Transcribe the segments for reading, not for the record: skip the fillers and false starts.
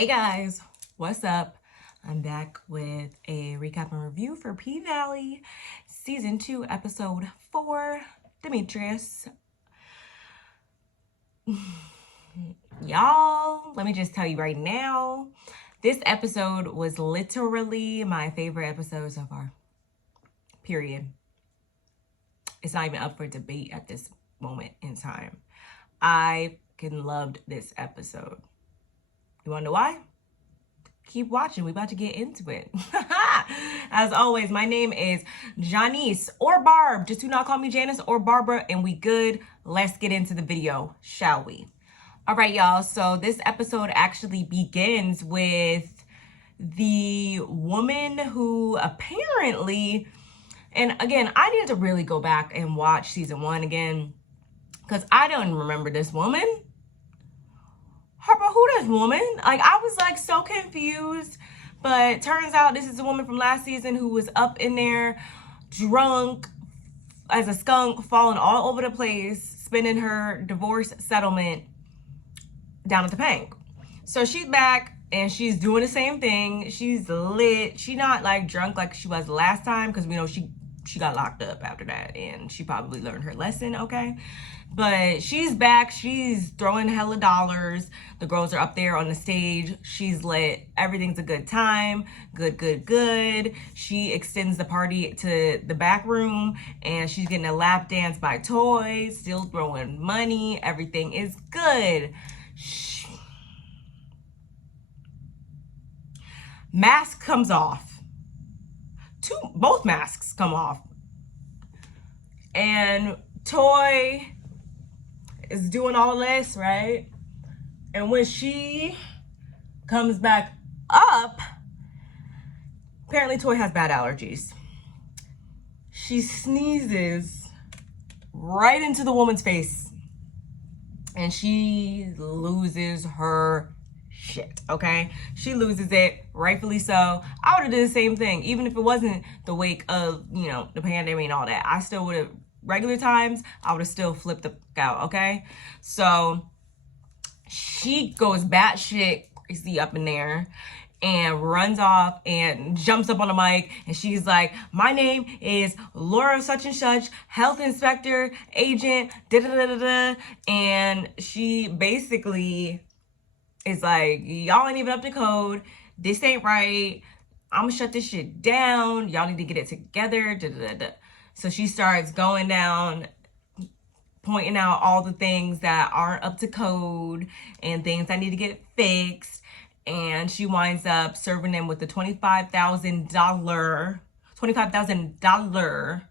Hey guys, what's up? I'm back with a recap and review for P-Valley Season 2, Episode 4, Demethrius. Y'all, let me just tell you right now, this episode was literally my favorite episode so far. Period. It's not even up for debate at this moment in time. I loved this episode. You wanna know why? Keep watching. We about to get into it. As always, my name is Janice or Barb. Just do not call me Janice or Barbara, and we good. Let's get into the video, shall we? All right, y'all. So this episode actually begins with the woman who apparently, and again, I need to really go back and watch season 1 again because I don't remember this woman. Harper, who this woman? Like, I was like so confused, but turns out this is a woman from last season who was up in there drunk as a skunk, falling all over the place, spending her divorce settlement down at the Pynk. So she's back and she's doing the same thing. She's lit. She's not like drunk like she was last time because we know she got locked up after that and she probably learned her lesson, okay? But she's back. She's throwing hella dollars. The girls are up there on the stage. She's lit. Everything's a good time. Good. She extends the party to the back room and she's getting a lap dance by Toys, still throwing money. Everything is good. Mask comes off. Both masks come off. And Toy is doing all this, right? And when she comes back up, apparently Toy has bad allergies. She sneezes right into the woman's face and she loses her shit, okay? She loses it, rightfully so. I would have done the same thing, even if it wasn't the wake of, the pandemic and all that. I still would have, regular times, I would have still flipped the out, okay? So she goes batshit crazy up in there and runs off and jumps up on the mic and she's like, my name is Laura such and such, health inspector, agent, da-da-da-da-da. And she basically is like, y'all ain't even up to code. This ain't right. I'm gonna shut this shit down. Y'all need to get it together. Da-da-da-da. So she starts going down, pointing out all the things that aren't up to code and things that need to get fixed. And she winds up serving them with the $25,000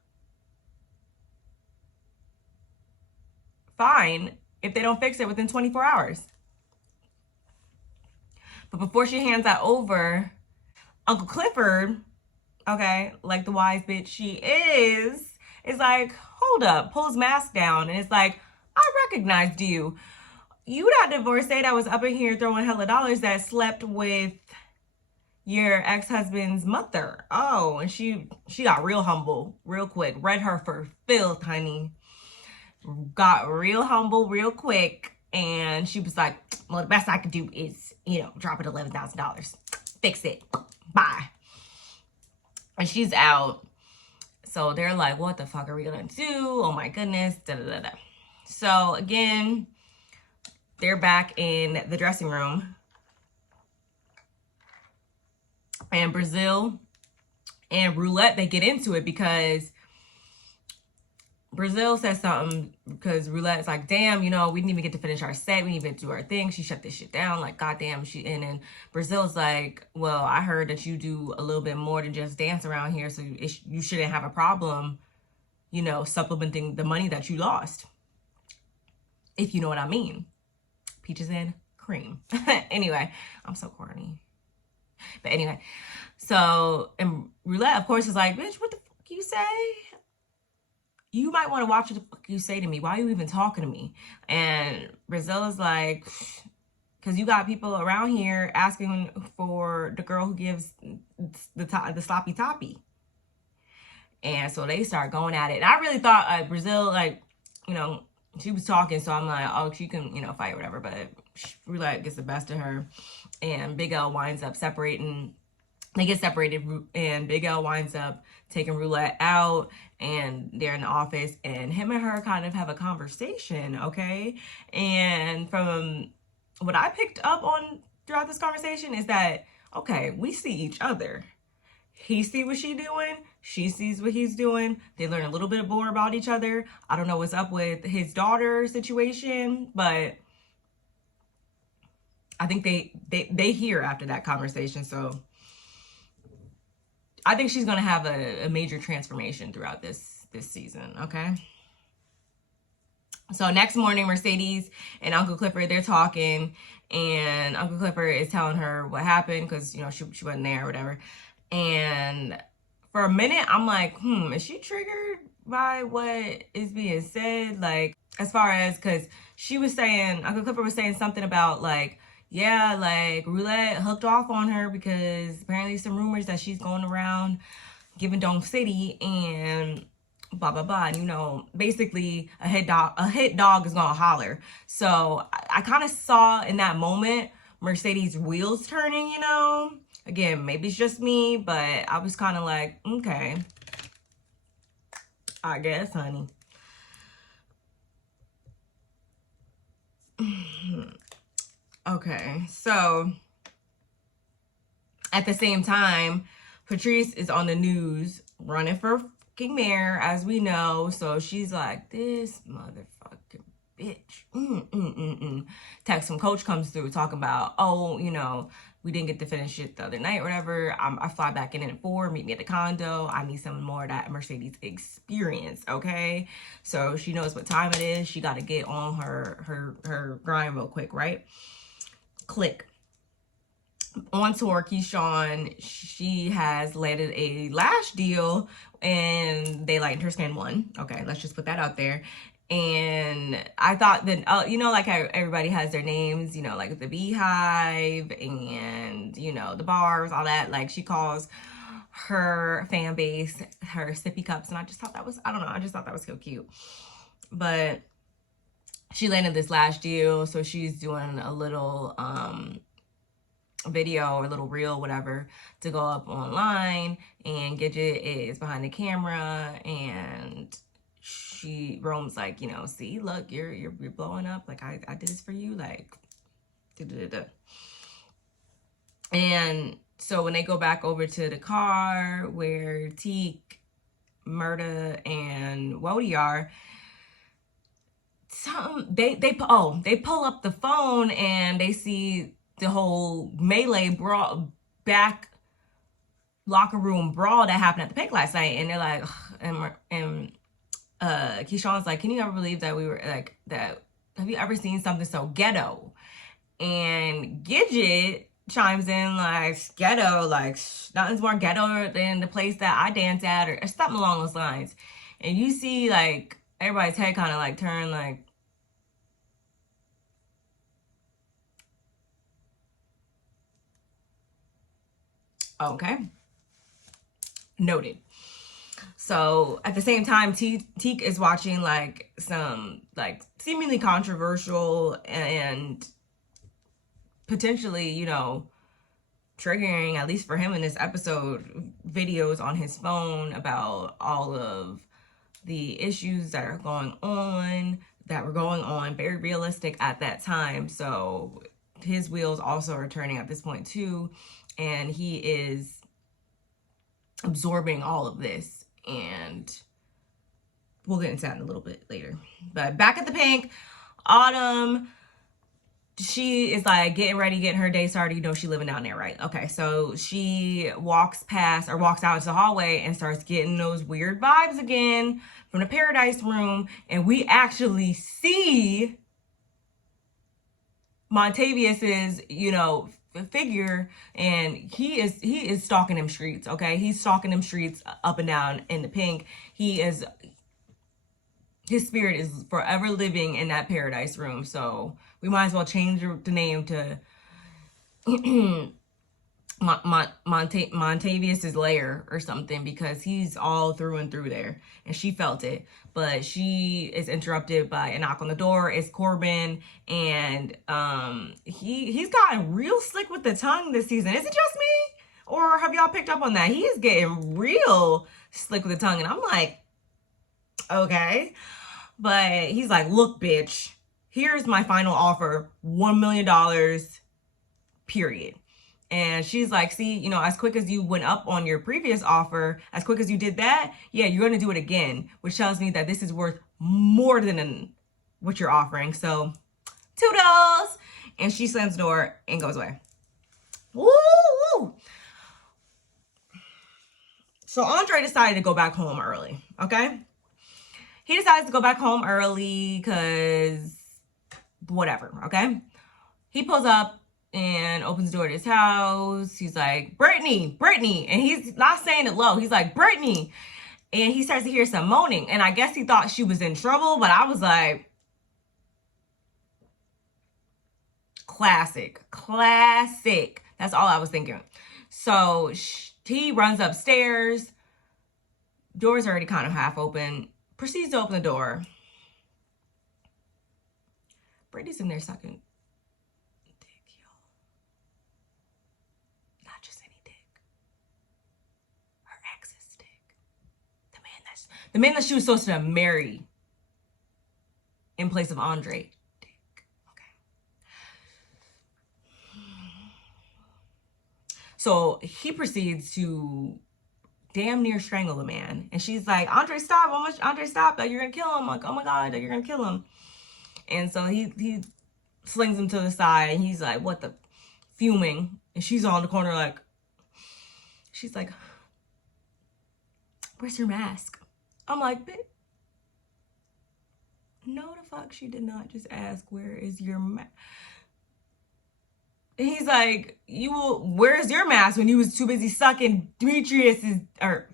fine if they don't fix it within 24 hours. But before she hands that over, Uncle Clifford, okay, like the wise bitch she is like, hold up, pulls mask down, and it's like, I recognized you. You that divorcee that was up in here throwing hella dollars that slept with your ex-husband's mother. Oh, and she got real humble real quick. Read her for filth, honey. Got real humble real quick. And she was like, well, the best I could do is, drop it $11,000. Fix it. Bye. And she's out. So they're like, what the fuck are we gonna do? Oh my goodness. Da, da, da, da. So again, they're back in the dressing room. And Brazil and Roulette, they get into it because Brazil says something because Roulette's like, damn, we didn't even get to finish our set. We didn't even do our thing. She shut this shit down. Like, goddamn. And then Brazil's like, well, I heard that you do a little bit more than just dance around here. So you shouldn't have a problem, supplementing the money that you lost. If you know what I mean. Peaches and cream. Anyway, I'm so corny. But anyway, so, and Roulette, of course, is like, bitch, what the fuck you say? You might want to watch what the fuck you say to me. Why are you even talking to me? And Brazil is like, because you got people around here asking for the girl who gives the sloppy toppy. And so they start going at it. And I really thought Brazil, she was talking, so I'm like, oh, she can, fight, whatever. But Roulette gets the best of her, and Big L winds up separating. They get separated, and Big L winds up taking Roulette out, and they're in the office, and him and her kind of have a conversation, okay? And from what I picked up on throughout this conversation is that, okay, we see each other. He sees what she's doing. She sees what he's doing. They learn a little bit more about each other. I don't know what's up with his daughter situation, but I think they hear after that conversation. So I think she's going to have a major transformation throughout this season, okay? So next morning, Mercedes and Uncle Clifford, they're talking, and Uncle Clifford is telling her what happened because, she wasn't there or whatever. And for a minute, I'm like, is she triggered by what is being said? Like, as far as, because Uncle Clifford was saying something about, like, yeah, like, Roulette hooked off on her because apparently some rumors that she's going around giving Dome City and blah, blah, blah. And, basically a hit dog is gonna holler. So I kind of saw in that moment Mercedes' wheels turning, Again, maybe it's just me, but I was kind of like, okay, I guess, honey. Okay, so at the same time, Patrice is on the news running for fucking mayor, as we know. So she's like, this motherfucking bitch. Text from Coach comes through talking about, oh, we didn't get to finish it the other night or whatever. I fly back in at 4, meet me at the condo. I need some more of that Mercedes experience, okay? So she knows what time it is. She got to get on her grind real quick, right? Click. On tour, Keyshawn, she has landed a lash deal, and they lightened her skin one. Okay, let's just put that out there. And I thought that, like how everybody has their names, like the Beehive and, the bars, all that. Like, she calls her fan base her sippy cups. And I just thought that was, I just thought that was so cute. But she landed this lash deal. So she's doing a little video or a little reel, whatever, to go up online. And Gidget is behind the camera, and Rome's like, see, look, you're blowing up. Like, I did this for you. Like, da-da-da-da. And so when they go back over to the car where Teak, Murda, and Wody are, they pull up the phone and they see the whole melee back locker room brawl that happened at the Pynk last night, and they're like, and Keyshawn's like, can you ever believe that we were like that? Have you ever seen something so ghetto? And Gidget chimes in like, ghetto, like nothing's more ghetto than the place that I dance at, or something along those lines. And you see like everybody's head kind of like turn like, okay, noted. So at the same time, Teak is watching like some like seemingly controversial and potentially, triggering, at least for him in this episode, videos on his phone about all of the issues that are going on, very realistic at that time. So his wheels also are turning at this point too, and he is absorbing all of this. And we'll get into that in a little bit later. But back at the Pynk, Autumn, she is like getting ready, getting her day started. She living down there, right? Okay, so she walks out into the hallway and starts getting those weird vibes again from the Paradise Room. And we actually see Montavious' figure, and he is stalking them streets, okay? He's stalking them streets up and down in the Pynk. His spirit is forever living in that Paradise Room. So we might as well change the name to Montavious' lair or something, because he's all through and through there, and she felt it. But she is interrupted by a knock on the door. It's Corbin, and he's gotten real slick with the tongue this season. Is it just me, or have y'all picked up on that? He is getting real slick with the tongue, and I'm like, okay. But he's like, look, bitch, here's my final offer, $1 million, period. And she's like, see, you know, as quick as you went up on your previous offer, as quick as you did that, yeah, you're going to do it again, which tells me that this is worth more than what you're offering. So, toodles. And she slams the door and goes away. Woo! So Andre decided to go back home early, okay? He decides to go back home early because whatever, okay? He pulls up and opens the door to his house. He's like, Brittany. And he's not saying it low. He's like, Brittany. And he starts to hear some moaning. And I guess he thought she was in trouble, but I was like, classic. That's all I was thinking. So he runs upstairs. Door's already kind of half open. Proceeds to open the door. Brittany's in there sucking. The man that she was supposed to marry in place of Andre. Okay. So he proceeds to damn near strangle the man. And she's like, Andre, stop. Andre, stop. Like, you're going to kill him. I'm like, oh my God, like, you're going to kill him. And so he slings him to the side. And he's like, what the? Fuming. And she's on the corner like, she's like, where's your mask? I'm like, bitch. No, the fuck, she did not just ask, where is your mask? And he's like, where's your mask, when he was too busy sucking Demethrius' or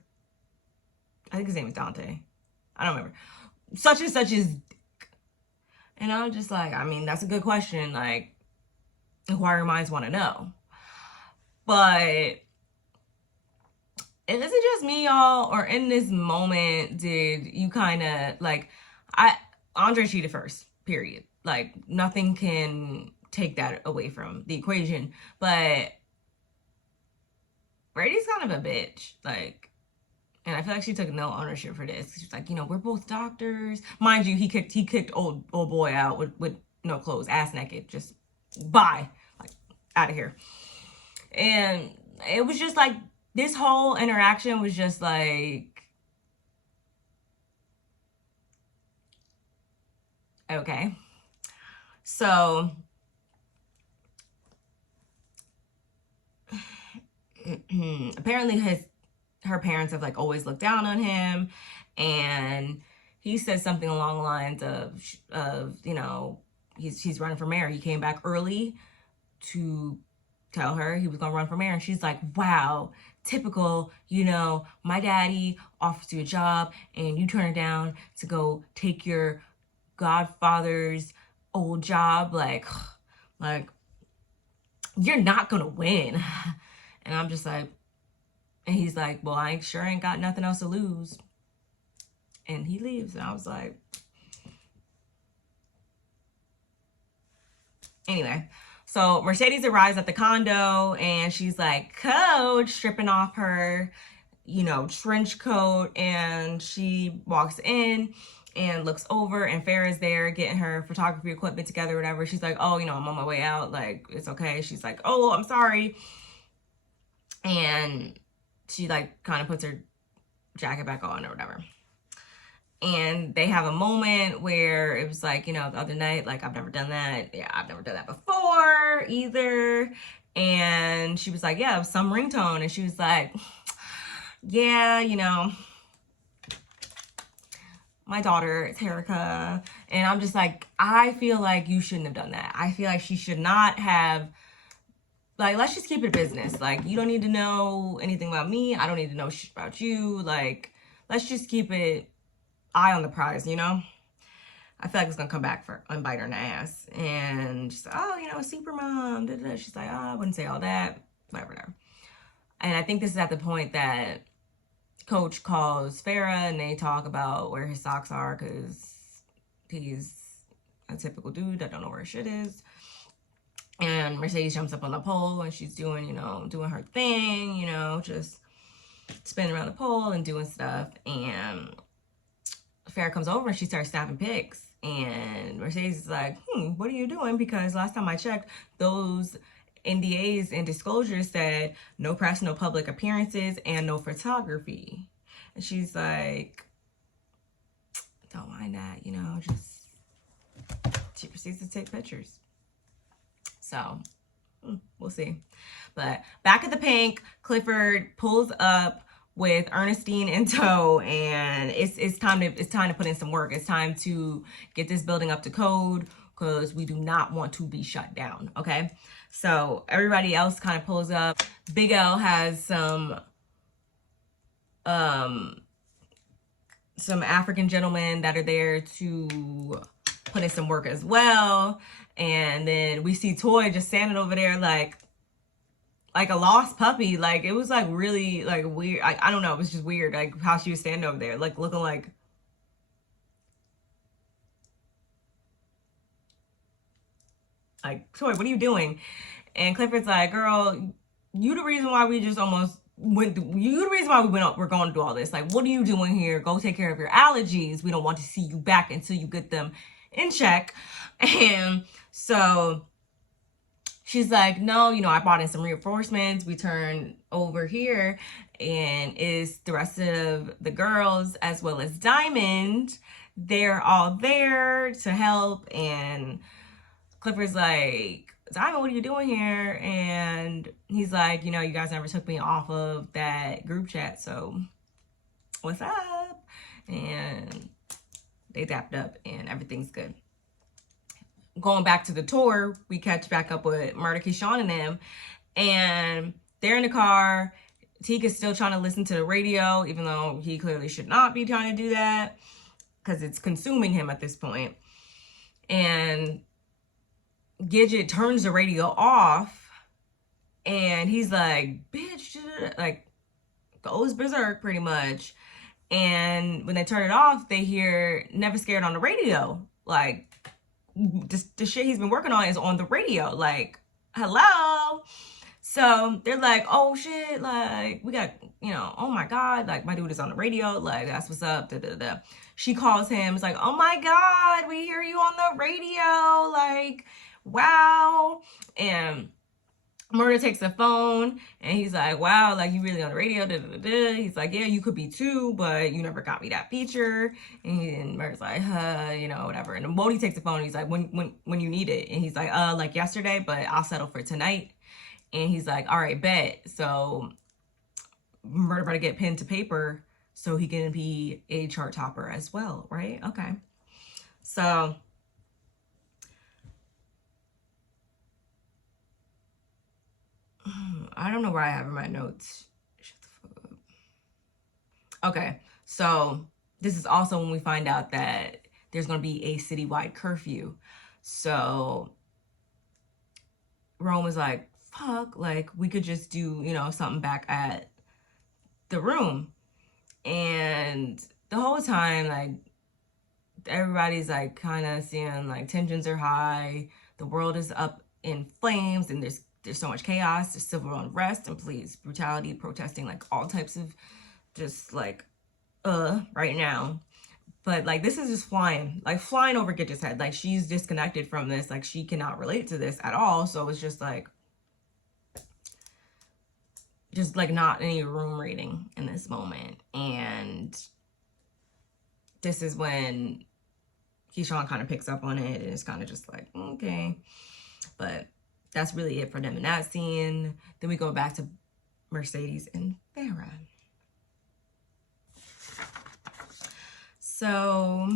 I think his name is Dante. I don't remember. Such and such is. And I'm just like, I mean, that's a good question. Like, inquiring minds want to know. But is it just me, y'all, or in this moment did you kind of like, Andre cheated first, period. Like, nothing can take that away from the equation. But Brady's kind of a bitch, like, and I feel like she took no ownership for this. She's like, you know, we're both doctors, mind you. He kicked old boy out with no clothes, ass naked, just bye, like, out of here. And it was just like, this whole interaction was just like, okay. So apparently her parents have like always looked down on him, and he says something along the lines of you know, he's running for mayor. He came back early to tell her he was gonna run for mayor, and she's like, wow, typical, you know, my daddy offers you a job and you turn it down to go take your godfather's old job, like you're not gonna win. And I'm just like, and he's like, well, I sure ain't got nothing else to lose. And he leaves, and I was like, anyway. So Mercedes arrives at the condo, and she's like, Coach, stripping off her, you know, trench coat, and she walks in and looks over, and Farrah's there getting her photography equipment together, whatever. She's like, oh, you know, I'm on my way out, like, it's okay. She's like, oh, I'm sorry. And she like kind of puts her jacket back on or whatever. And they have a moment where it was like, you know, the other night, like, I've never done that. Yeah, I've never done that before either. And she was like, yeah, it was some ringtone. And she was like, yeah, you know, my daughter, it's Erica. And I'm just like, I feel like you shouldn't have done that. I feel like she should not have, like, let's just keep it business. Like, you don't need to know anything about me. I don't need to know shit about you. Like, let's just keep it eye on the prize, you know? I feel like it's gonna come back and bite her in the ass. And she's like, oh, you know, super mom. Da, da, da. She's like, oh, I wouldn't say all that. Whatever. And I think this is at the point that Coach calls Farrah and they talk about where his socks are because he's a typical dude that don't know where his shit is. And Mercedes jumps up on the pole and she's doing, doing her thing, just spinning around the pole and doing stuff. And Farrah comes over and she starts snapping pics. And Mercedes is like, what are you doing? Because last time I checked, those NDAs and disclosures said no press, no public appearances, and no photography. And she's like, don't mind that, just, she proceeds to take pictures. So, we'll see. But back at the Pynk, Clifford pulls up with Ernestine in tow, and it's time to put in some work. It's time to get this building up to code because we do not want to be shut down. Okay, so everybody else kind of pulls up. Big L has some African gentlemen that are there to put in some work as well. And then we see Toy just standing over there like a lost puppy. Like, it was like really like weird. I don't know. It was just weird. Like how she was standing over there, like looking like Toy, what are you doing? And Clifford's like, girl, you the reason why we just almost went. You the reason why we're going to do all this. Like, what are you doing here? Go take care of your allergies. We don't want to see you back until you get them in check. And so she's like, no, I brought in some reinforcements. We turn over here and it's the rest of the girls as well as Diamond. They're all there to help. And Clifford's like, Diamond, what are you doing here? And he's like, you guys never took me off of that group chat. So what's up? And they dapped up and everything's good. Going back to the tour, we catch back up with Murder, Keyshawn and them, and they're in the car. Teak is still trying to listen to the radio, even though he clearly should not be trying to do that because it's consuming him at this point. And Gidget turns the radio off, and he's like, bitch, like, goes berserk pretty much. And when they turn it off, they hear Never Scared on the radio. Like, the shit he's been working on is on the radio. Like, hello. So they're like, oh shit, like, we got, oh my god, like, my dude is on the radio, like, that's what's up. She calls him, it's like, oh my god, we hear you on the radio, like, wow. And Murder takes the phone and he's like, wow, like, you really on the radio? He's like, yeah, you could be too, but you never got me that feature. And Murder's like, whatever. And then Wody takes the phone and he's like, when you need it? And he's like yesterday, but I'll settle for tonight. And he's like, all right, bet. So Murder better get pen to paper so he can be a chart topper as well, right? Okay. So I don't know where I have in my notes. Shut the fuck up. Okay, so this is also when we find out that there's going to be a citywide curfew. So Rome was like, fuck, like, we could just do, something back at the room. And the whole time, like, everybody's like kind of seeing like tensions are high, the world is up in flames, and there's so much chaos, there's civil unrest and police brutality, protesting, like all types of just like right now. But like, this is just flying over Gidget's head. Like, she's disconnected from this, like she cannot relate to this at all. So it's just like not any room reading in this moment. And this is when Keyshawn kind of picks up on it, and it's kind of just like, okay. But that's really it for them in that scene. Then we go back to Mercedes and Farrah. So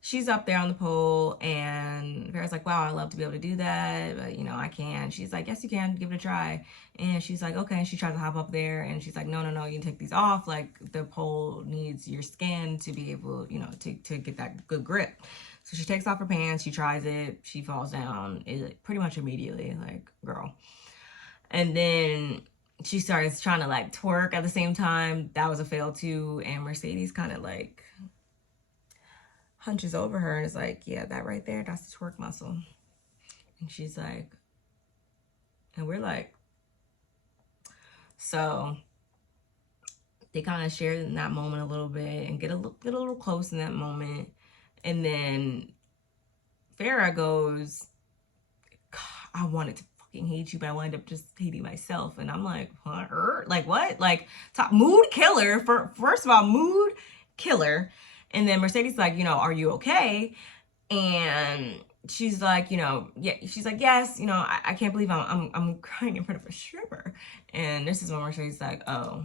she's up there on the pole, and Farrah's like, wow, I'd love to be able to do that, but I can't. She's like, yes, you can, give it a try. And she's like, okay. And she tries to hop up there, and she's like, no, you can take these off. Like, the pole needs your skin to be able, to get that good grip. So she takes off her pants, she tries it, she falls down pretty much immediately, like, girl. And then she starts trying to like twerk at the same time. That was a fail too. And Mercedes kind of like hunches over her and is like, yeah, that right there, that's the twerk muscle. And she's like, and we're like, so they kind of share in that moment a little bit and get a little close in that moment. And then Farrah goes, I wanted to fucking hate you, but I wound up just hating myself. And I'm like, what? Like, what? Like, top mood killer. First of all, mood killer. And then Mercedes like, you know, are you okay? And she's like, you know, yeah. She's like, yes. You know, I can't believe I'm crying in front of a stripper. And this is when Mercedes like, oh,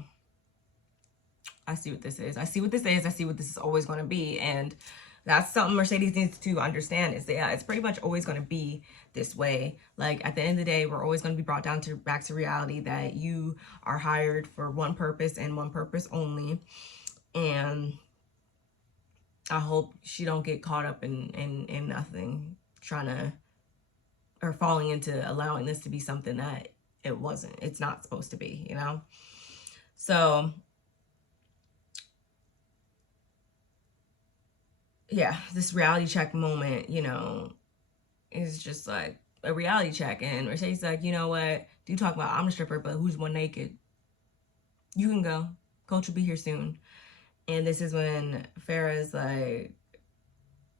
I see what this is. I see what this is. I see what this is always going to be. And that's something Mercedes needs to understand is that, yeah, it's pretty much always going to be this way. Like, at the end of the day, we're always going to be brought down to back to reality that you are hired for one purpose and one purpose only. And I hope she don't get caught up in nothing, trying to, or falling into allowing this to be something that it wasn't. It's not supposed to be, you know? So yeah, this reality check moment, you know, is just like a reality check. And Mercedes like, you know what? Do talk about I'm a stripper, but who's one naked? You can go. Coach will be here soon. And this is when Farrah's like,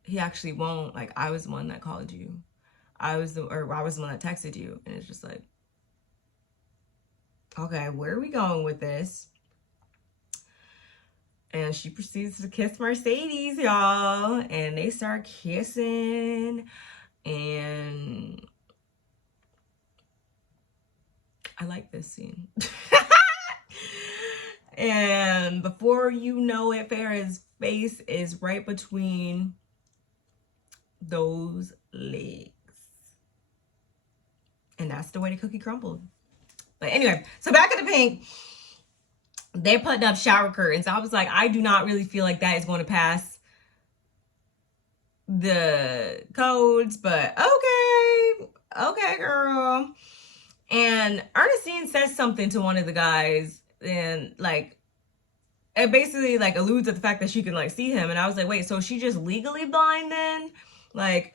he actually won't. Like, I was the one that called you. I was the one that texted you. And it's just like, okay, where are we going with this? And she proceeds to kiss Mercedes, y'all. And they start kissing. And I like this scene. And before you know it, Farrah's face is right between those legs. And that's the way the cookie crumbled. But anyway, so back at the Pynk. They're putting up shower curtains. I was like, I do not really feel like that is going to pass the codes, but okay, girl. And Ernestine says something to one of the guys, and like, it basically like alludes to the fact that she can like see him. And I was like, wait, so is she just legally blind then? Like,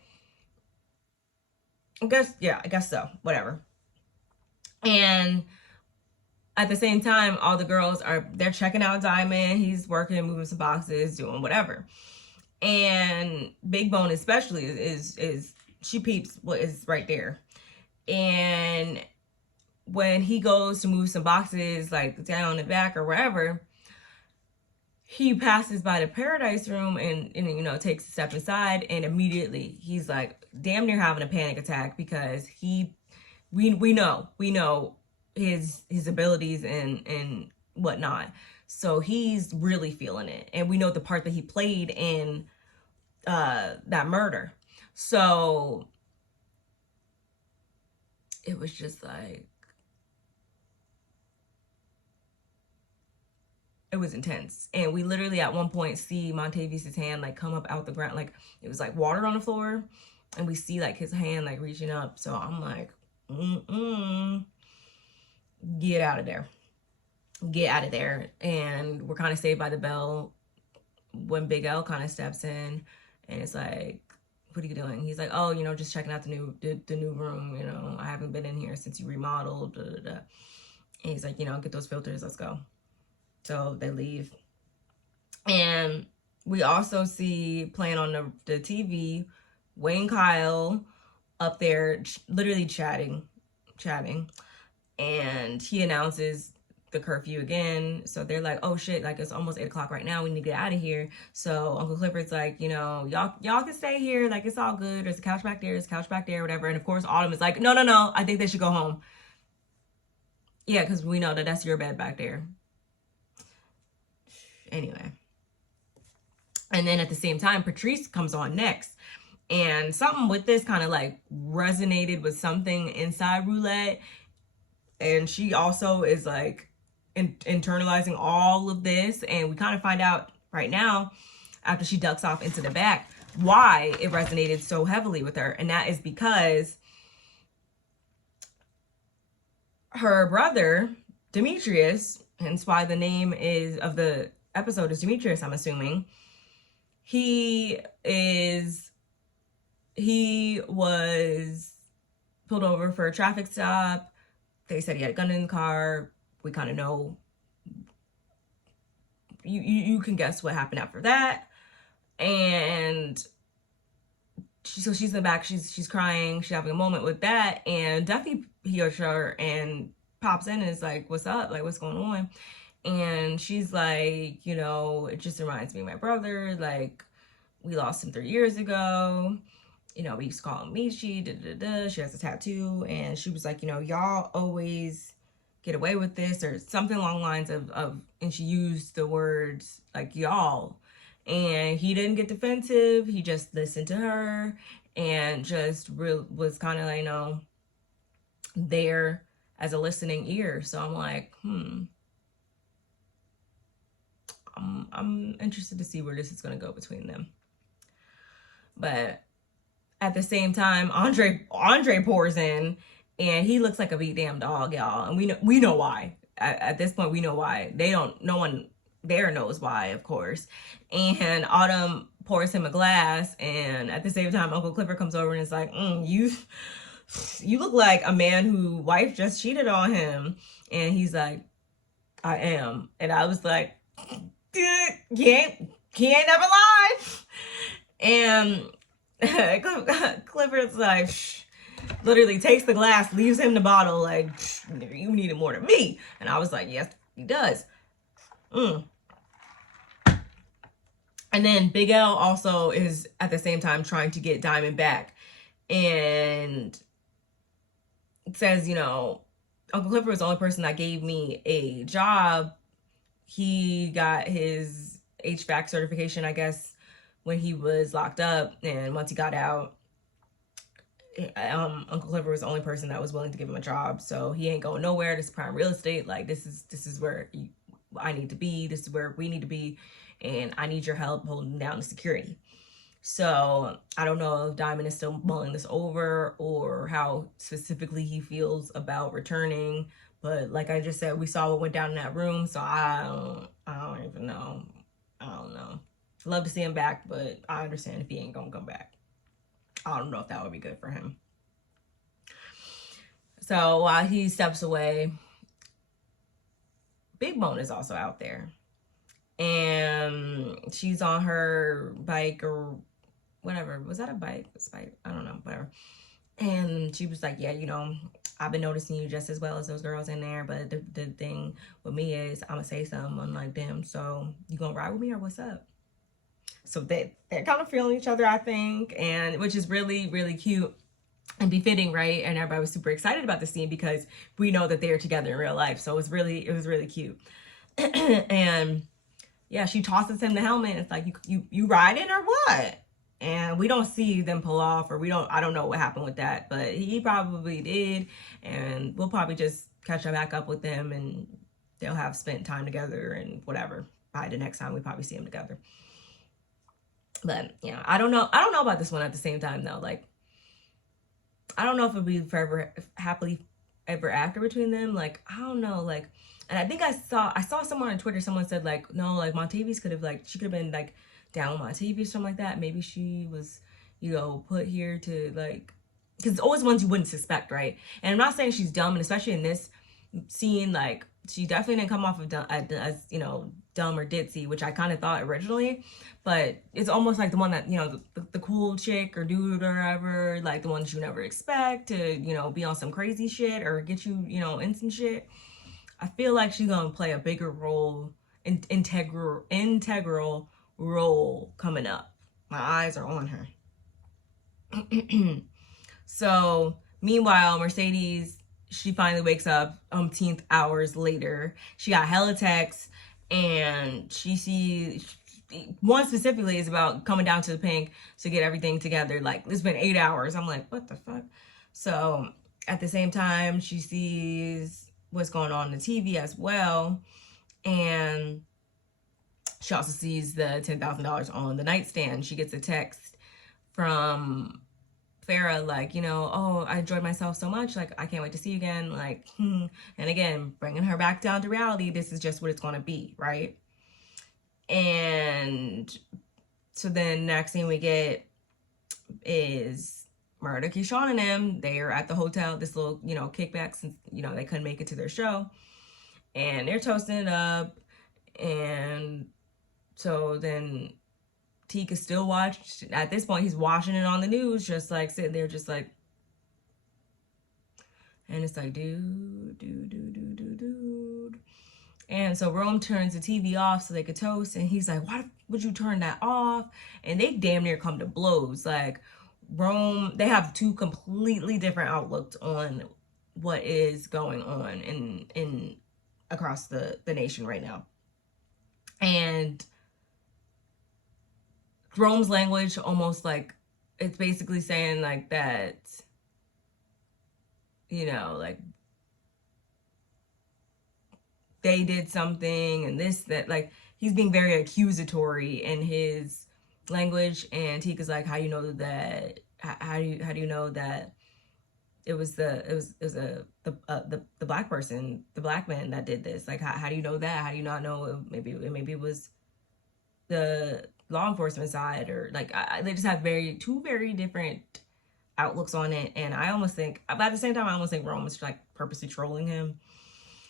I guess so. Whatever. And at the same time, all the girls they're checking out Diamond. He's working, moving some boxes, doing whatever. And Big Bone especially is she peeps what is right there. And when he goes to move some boxes like down the back or wherever, he passes by the Paradise Room and you know, takes a step inside, and immediately he's like damn near having a panic attack because we know his abilities and whatnot. So he's really feeling it. And we know the part that he played in that murder. So it was just like, it was intense. And we literally at one point see Montavious' hand like come up out the ground. Like it was like water on the floor. And we see like his hand like reaching up. So I'm like, get out of there. Get out of there. And we're kind of saved by the bell when Big L kind of steps in, and it's like, what are you doing? He's like, oh, you know, just checking out the new room. You know, I haven't been in here since you remodeled. Da, da, da. And he's like, you know, get those filters. Let's go. So they leave. And we also see playing on the TV, Wayne Kyle up there literally chatting. And he announces the curfew again. So they're like, oh shit, like it's almost 8 o'clock right now. We need to get out of here. So Uncle Clifford's like, you know, y'all can stay here. Like it's all good. There's a couch back there. There's a couch back there, whatever. And of course, Autumn is like, no. I think they should go home. Yeah, because we know that that's your bed back there. Anyway. And then at the same time, Patrice comes on next. And something with this kind of like resonated with something inside Roulette. And she also is like internalizing all of this. And we kind of find out right now, after she ducks off into the back, why it resonated so heavily with her. And that is because her brother, Demethrius, hence why the name of the episode is Demethrius, I'm assuming. He was pulled over for a traffic stop. They said he had a gun in the car. We kind of know. You can guess what happened after that. And so she's in the back. She's crying. She's having a moment with that. And Duffy hears her and pops in and is like, "What's up? Like, what's going on?" And she's like, it just reminds me of my brother. Like, we lost him 3 years ago. We used to call him Michi. She has a tattoo. And she was like, y'all always get away with this, or something along the lines of and she used the words like y'all. And he didn't get defensive. He just listened to her and just was kind of like, there as a listening ear. So I'm like, I'm interested to see where this is going to go between them. But at the same time, Andre pours in, and he looks like a beat damn dog, y'all. And we know why. At this point, we know why. No one there knows why, of course. And Autumn pours him a glass, and at the same time, Uncle Clifford comes over and is like, you look like a man whose wife just cheated on him. And he's like, I am. And I was like, can't never lie. And Clifford's like, literally takes the glass, leaves him the bottle, like, you need it more than me. And I was like, yes, he does. And then Big L also is at the same time trying to get Diamond back. And it says, Uncle Clifford was the only person that gave me a job. He got his HVAC certification, I guess, when he was locked up. And once he got out, Uncle Clifford was the only person that was willing to give him a job. So he ain't going nowhere. This is prime real estate. Like, this is where I need to be. This is where we need to be. And I need your help holding down the security. So I don't know if Diamond is still mulling this over or how specifically he feels about returning. But like I just said, we saw what went down in that room. So I don't even know. I don't know. Love to see him back, but I understand if he ain't gonna come back. I don't know if that would be good for him. So while he steps away, Big Bone is also out there. And she's on her bike or whatever. Was that a bike? I don't know, whatever. And she was like, yeah, I've been noticing you just as well as those girls in there. But the thing with me is I'm going to say something. I'm like, damn, so you going to ride with me or what's up? So they're kind of feeling each other, I think, and which is really, really cute and befitting, right? And everybody was super excited about the scene because we know that they're together in real life. So it was really cute. And yeah, she tosses him the helmet. It's like, you riding or what? And we don't see them pull off, or I don't know what happened with that, but he probably did. And we'll probably just catch back up with them, and they'll have spent time together and whatever. By the next time we probably see them together. But yeah, I don't know about this one at the same time though. Like, I don't know if it'll be forever happily ever after between them. Like, I don't know. Like, and I think I saw somewhere on Twitter, someone said like, no, like Montavious could have she could have been like down with Montavious or something like that. Maybe she was, put here to like, because it's always ones you wouldn't suspect, right? And I'm not saying she's dumb, and especially in this scene, like, she definitely didn't come off of dumb, as dumb or ditzy, which I kind of thought originally, but it's almost like the one that, the cool chick or dude or whatever, like the ones you never expect to, be on some crazy shit or get you, in some shit. I feel like she's gonna play a bigger role, integral role coming up. My eyes are on her. So meanwhile, Mercedes, she finally wakes up umpteenth hours later. She got hella texts, and she sees one specifically is about coming down to the Pynk to get everything together. Like, it's been 8 hours. I'm like, what the fuck? So at the same time, she sees what's going on the TV as well, and she also sees the $10,000 on the nightstand. She gets a text from Farrah, like, you know, oh, I enjoyed myself so much, like, I can't wait to see you again, like, and again, bringing her back down to reality, this is just what it's going to be, right? And so then next thing we get is Murder, Keyshawn and them, they are at the hotel, this little, you know, kickback, since, you know, they couldn't make it to their show, and they're toasting it up, and so then Teak is still watched. At this point, he's watching it on the news, just like sitting there, just like, and it's like, dude. And so Rome turns the TV off so they could toast, and he's like, why would you turn that off? And they damn near come to blows. Like, Rome, they have two completely different outlooks on what is going on in across the nation right now. And Rome's language almost like, it's basically saying like that, you know, like they did something and this, that, like he's being very accusatory in his language. And Tika's like, how you know that, how do you know that it was the black person, the black man that did this? Like, how do you know that? How do you not know maybe it was the law enforcement side? Or like, they just have two very different outlooks on it. And I almost think, but at the same time, I almost think Rome was like purposely trolling him.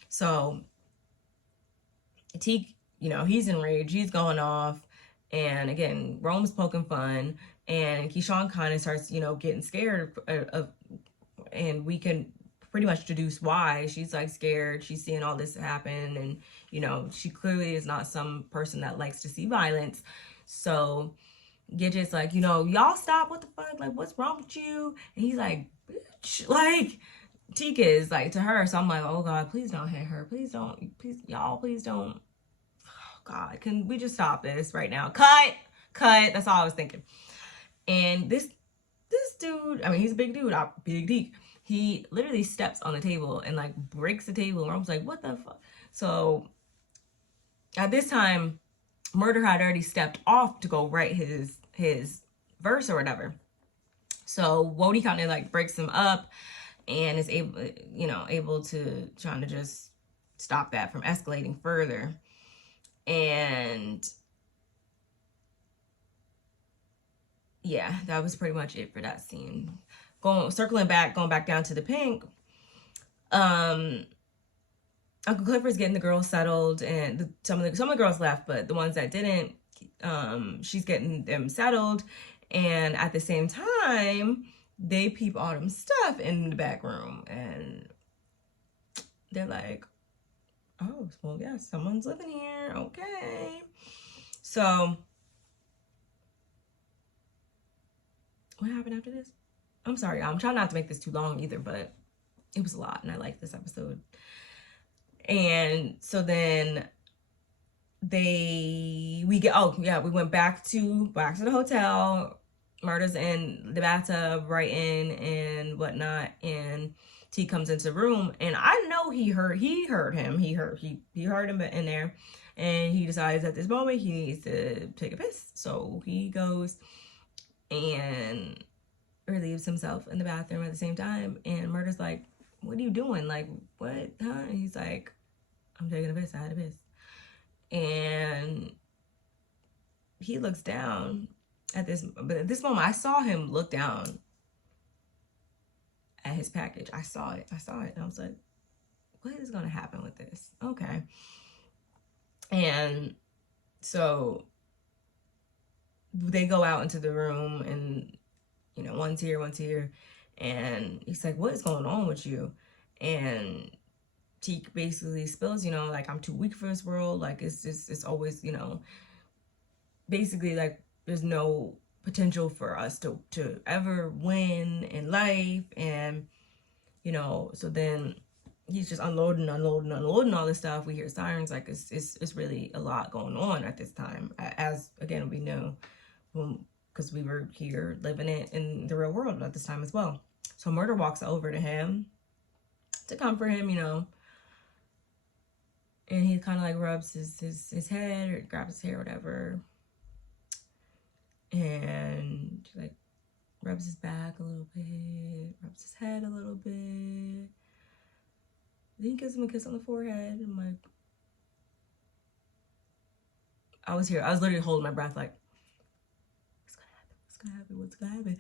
So Teak, you know, he's enraged, he's going off, and again, Rome's poking fun, and Keyshawn kind of starts, you know, getting scared of, and we can pretty much deduce why. She's like scared, she's seeing all this happen, and you know, she clearly is not some person that likes to see violence. So Gidget's like, you know, y'all stop, what the fuck, like what's wrong with you? And he's like, bitch, like Tika is like to her. So I'm like, oh God, please don't hit her, please don't, please y'all, please don't. Oh God, can we just stop this right now? Cut. That's all I was thinking. And this dude, I mean, he's a big dude, big Deke. He literally steps on the table and like breaks the table, and I was like, what the fuck? So at this time, Murder had already stepped off to go write his verse or whatever. So Wody kind of like breaks him up and is able to trying to just stop that from escalating further. And yeah, that was pretty much it for that scene. Going back down to the Pynk. Uncle Clifford's getting the girls settled, and some of the girls left, but the ones that didn't, she's getting them settled. And at the same time, they peep Autumn's stuff in the back room, and they're like, oh, well, yeah, someone's living here. Okay. So what happened after this? I'm sorry, I'm trying not to make this too long either, but it was a lot, and I like this episode. And so then we went back to the hotel. Murder's in the bathtub, writing and whatnot, and T comes into the room, and I know he heard him. He heard him in there, and he decides at this moment he needs to take a piss. So he goes and relieves himself in the bathroom at the same time, and Murder's like, what are you doing? Like, what? Huh? And he's like, I'm taking a piss. I had a piss. And he looks down at this moment. I saw him look down at his package. I saw it. And I was like, what is going to happen with this? Okay. And so they go out into the room, and, you know, one's here. And he's like, what is going on with you? And Teak basically spills, you know, like, I'm too weak for this world. Like, it's always, you know, basically like there's no potential for us to ever win in life. And, you know, so then he's just unloading all this stuff. We hear sirens. Like, it's really a lot going on at this time, as again we know, because we were here living it in the real world at this time as well. So Murder walks over to him to comfort him, you know, and he kind of like rubs his head or grabs his hair or whatever, and she's like, rubs his back a little bit, rubs his head a little bit. Then he gives him a kiss on the forehead. I'm like, I was literally holding my breath, like, what's gonna happen? What's gonna happen? What's gonna happen?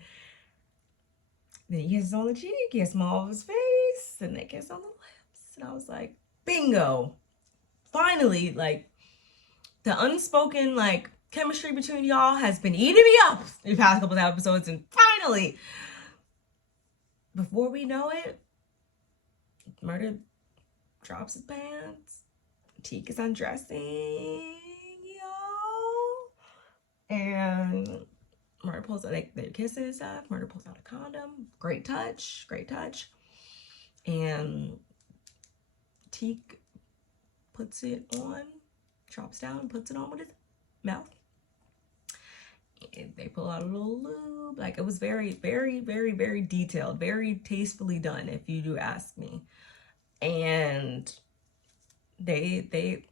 Then he kisses on the cheek, he kisses all of his face, and they kiss on the lips. And I was like, bingo. Finally, like, the unspoken, like, chemistry between y'all has been eating me up the past couple of episodes, and finally, before we know it, Murder drops his pants. Teak is undressing, y'all. And Murder pulls out, they're kissing and stuff. Murder pulls out a condom. Great touch. And Teak puts it on, chops down, and puts it on with his mouth. And they pull out a little lube. Like, it was very, very, very, very detailed, very tastefully done, if you do ask me. And they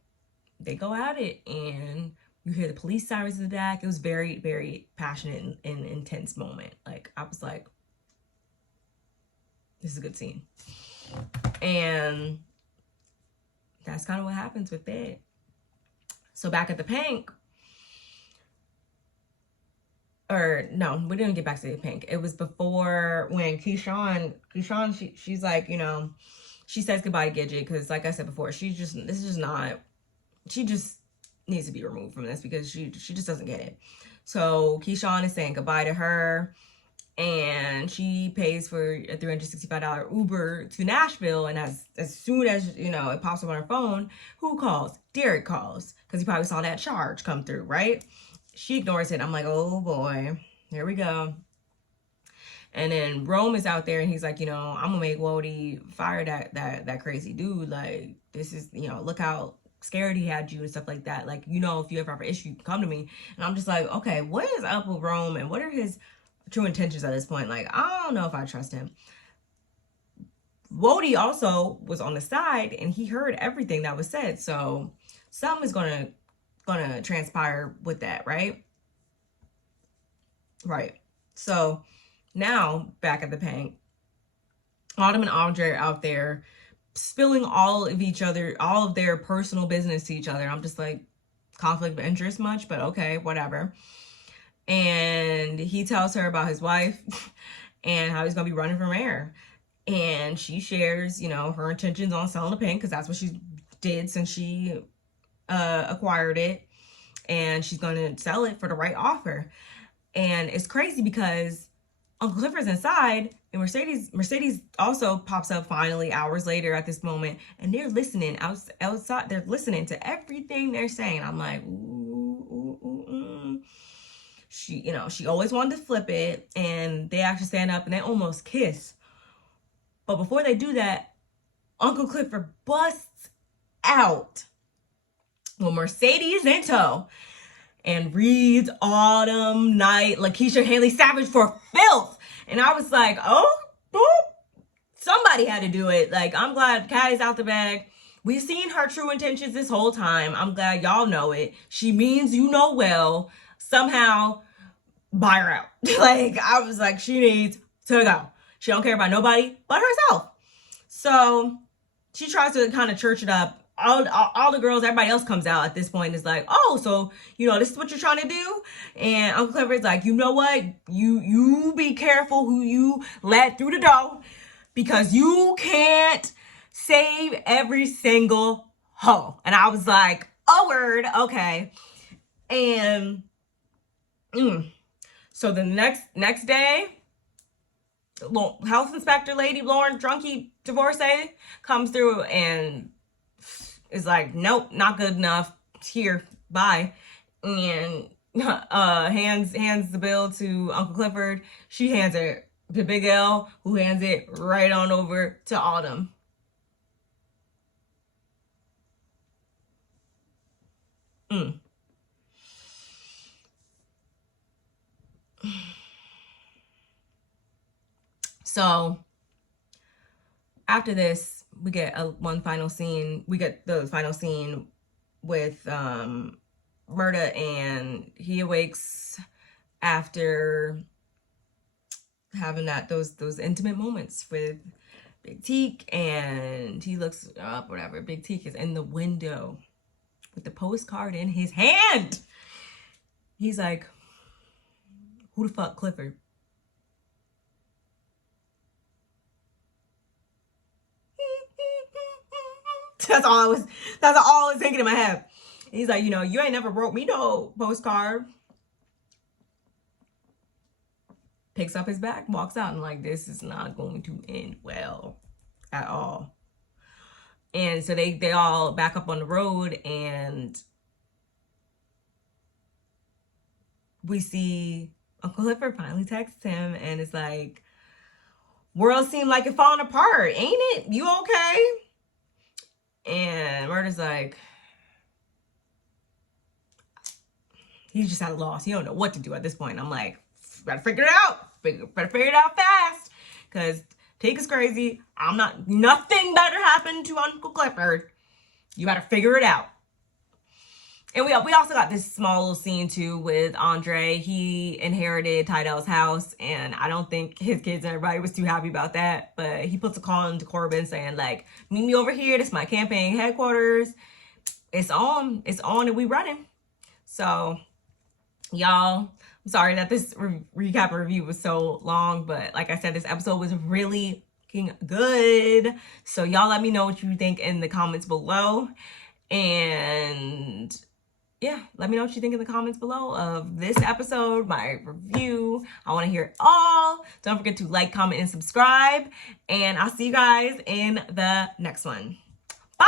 go at it, and you hear the police sirens in the back. It was very, very passionate and intense moment. Like, I was like, this is a good scene. And that's kind of what happens with that. So back at the Pynk, or no, we didn't get back to the Pynk. It was before when Keyshawn, she's like, you know, she says goodbye to Gidget, because like I said before, she just needs to be removed from this, because she just doesn't get it. So Keyshawn is saying goodbye to her, and she pays for a $365 Uber to Nashville. And as soon as, you know, it pops up on her phone, who calls? Derek calls, because he probably saw that charge come through, right? She ignores it. I'm like, oh boy, here we go. And then Rome is out there, and he's like, you know, I'm gonna make Wody fire that crazy dude. Like, this is, you know, look how scared he had you and stuff like that. Like, you know, if you ever have an issue, you can come to me. And I'm just like, okay, what is up with Rome, and what are his true intentions at this point? Like, I don't know if I trust him. Wody also was on the side, and he heard everything that was said. So something is gonna transpire with that, right? Right. So now back at the Pynk, Autumn and Audrey are out there spilling all of their personal business to each other. I'm just like, conflict of interest much, but okay, whatever. And he tells her about his wife and how he's gonna be running for mayor. And she shares, you know, her intentions on selling the Pynk, because that's what she did since she acquired it, and she's gonna sell it for the right offer. And it's crazy because Uncle Clifford's inside, and Mercedes also pops up finally hours later at this moment, and they're listening outside. They're listening to everything they're saying. I'm like, ooh. She, you know, she always wanted to flip it, and they actually stand up and they almost kiss. But before they do that, Uncle Clifford busts out with Mercedes in tow and reads Autumn, Night, Lakeisha, Haley Savage for filth. And I was like, oh, somebody had to do it. Like, I'm glad Caddy's out the bag. We've seen her true intentions this whole time. I'm glad y'all know it. She means you know well. Somehow, buy her out. Like, I was like, she needs to go. She don't care about nobody but herself. So she tries to kind of church it up. All the girls, everybody else comes out at this point, is like, oh, so, you know, this is what you're trying to do? And Uncle Clifford's like, you know what? You be careful who you let through the door, because you can't save every single hoe. And I was like, oh, word, okay. And so the next day, health inspector lady, Lauren, drunkie divorcee, comes through and is like, nope, not good enough. Here, bye. And hands the bill to Uncle Clifford. She hands it to Big L, who hands it right on over to Autumn. So after this, we get one final scene. We get the final scene with Murda, and he awakes after having those intimate moments with Big Teak, and he looks up, whatever. Big Teak is in the window with the postcard in his hand. He's like, who the fuck, Clifford? That's all I was thinking in my head. He's like, you ain't never wrote me no postcard. Picks up his bag, walks out, and like, this is not going to end well at all. And so they all back up on the road, and we see Uncle Clifford finally texts him, and it's like, world seemed like it falling apart, ain't it? You okay? And Murder's like, he's just at a loss. He don't know what to do at this point. I'm like, better figure it out. Better figure it out fast. Because Teak is crazy. Nothing better happened to Uncle Clifford. You better figure it out. And we also got this small little scene too with Andre. He inherited Tydell's house, and I don't think his kids and everybody was too happy about that. But he puts a call into Corbin saying, like, meet me over here. This is my campaign headquarters. It's on, and we running. So, y'all, I'm sorry that this recap review was so long, but like I said, this episode was really good. So y'all let me know what you think in the comments below. And yeah, let me know what you think in the comments below of this episode, my review. I want to hear it all. Don't forget to like, comment, and subscribe. And I'll see you guys in the next one. Bye!